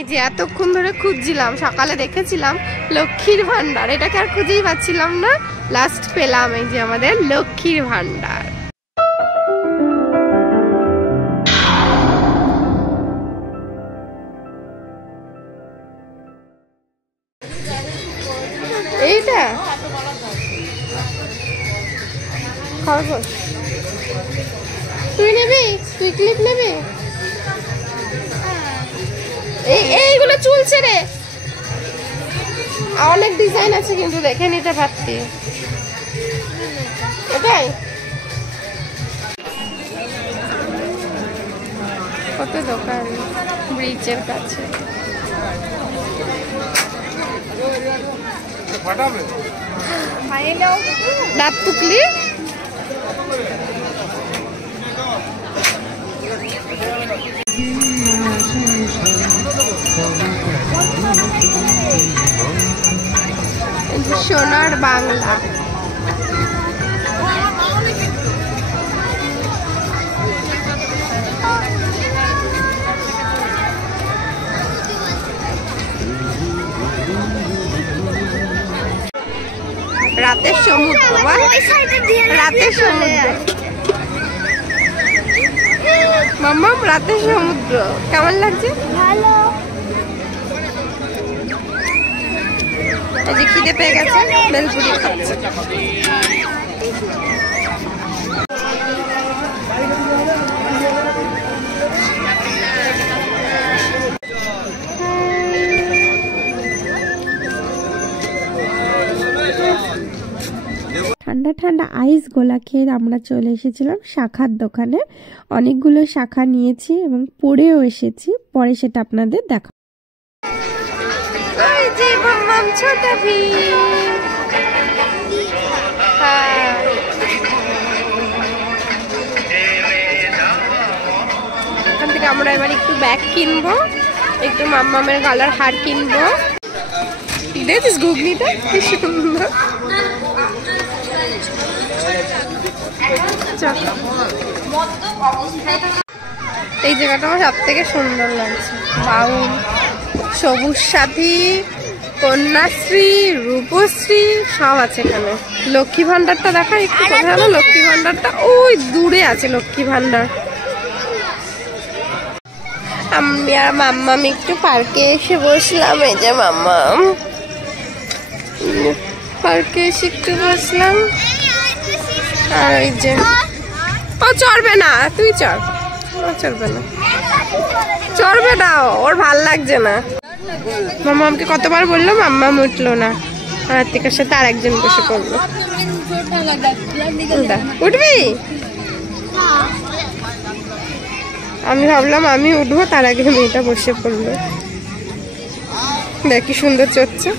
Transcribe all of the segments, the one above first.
এই যে এতক্ষণ ধরে খুঁজছিলাম, সকালে দেখেছিলাম লক্ষ্মীর ভান্ডার, এটাকে আর খুঁজেই পাচ্ছিলাম না, লাস্ট পেলাম এই যে আমাদের লক্ষ্মীর ভান্ডার। এইটা খরগোশ তুই নিবি, তুই ক্লিপ নিবি? এইগুলো চুলছে রে, অনেক ডিজাইন আছে কিন্তু দেখে নিতে পারতি। এটাই কত দোকান ব্রিজের কাছে। দাঁত টুকলি সোনার বাংলা। রাতের সমুদ্র, রাতের সমুদ্র মাম্মা, রাতের সমুদ্র কেমন লাগছে? ভালো। এই যে খিদে পেয়ে গেছে, বেলপুরি খাচ্ছে। ঠান্ডা ঠান্ডা আইস গোলা খেয়ে আমরা চলে এসেছিলাম শাখার দোকানে। অনেকগুলো শাখা নিয়েছি এবং পরেও এসেছি, পরে সেটা আপনাদের দেখা। এখান থেকে আমরা এবার একটু ব্যাগ কিনবো, একটু মাম্মামের গলার হার কিনবো। দেখিস ঘুগনিটা কি সুন্দর। এই জায়গাটা আমার সব থেকে সুন্দর লাগছে। বাউল, সবুজ সাথী, কন্যাশ্রী, রূপশ্রী সব আছে এখানে। লক্ষ্মী ভান্ডারটা দেখা একটু, কোথায় হলো লক্ষ্মী ভান্ডারটা? ওই দূরে আছে লক্ষ্মী ভান্ডার। আমি আর মাম্মাম একটু পার্কে এসে বসলাম। এই যে মাম্মাম পার্কে এসে একটু বসলাম। আর এই যে ও চড়বে না, তুই চড়। চড়বে না, চড়বে না, ওর ভাল লাগছে না। মাম্মামকে কতবার বললো, মাম্মাম উঠলো না। রাত্রিকার সাথে আর একজন বসে পড়লো। উঠবি? আমি ভাবলাম আমি উঠবো, তার আগে মেয়েটা বসে পড়লো। দেখ কি সুন্দর চড়ছে।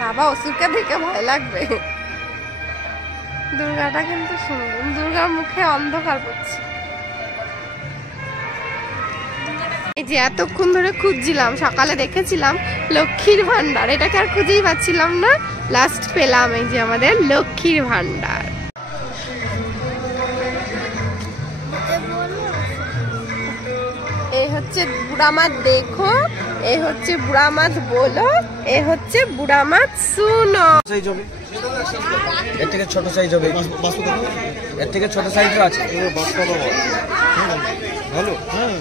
বাবা অসুরকে দেখে ভয় লাগবে। দুর্গাটা কিন্তু সুন্দর, দুর্গার মুখে অন্ধকার পড়ছে। এই যে এতক্ষণ ধরে খুঁজছিলাম, সকালে দেখেছিলাম লক্ষ্মীর ভান্ডার, এটাকে আর খুঁজেই পাচ্ছিলাম না, লাস্ট পেলাম এই যে আমাদের লক্ষ্মীর ভান্ডার। এই হচ্ছে বুড়া মাছ দেখো, এই হচ্ছে বুড়া মাছ বলো, এই হচ্ছে বুড়া মাছ শুনো। এর থেকে ছোট সাইজ হবে, এর থেকে ছোট সাইজও আছে। ভালো, হ্যাঁ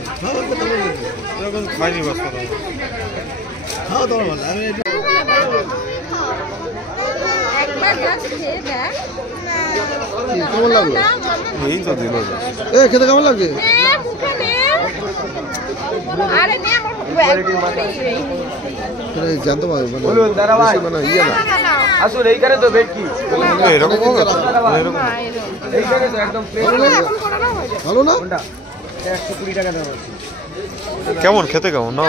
খাইনি বাস কথা। খাওয়া দাওয়া ভালো। আমি কেমন লাগলো? এই তো দিল। খেতে কেমন লাগছে? জানতে পারবে মানে ইয়ে না আসলে এইখানে তো ভেটকি এরকম ভালো না। 120 টাকা দেওয়া। কেমন খেতে কেমন? না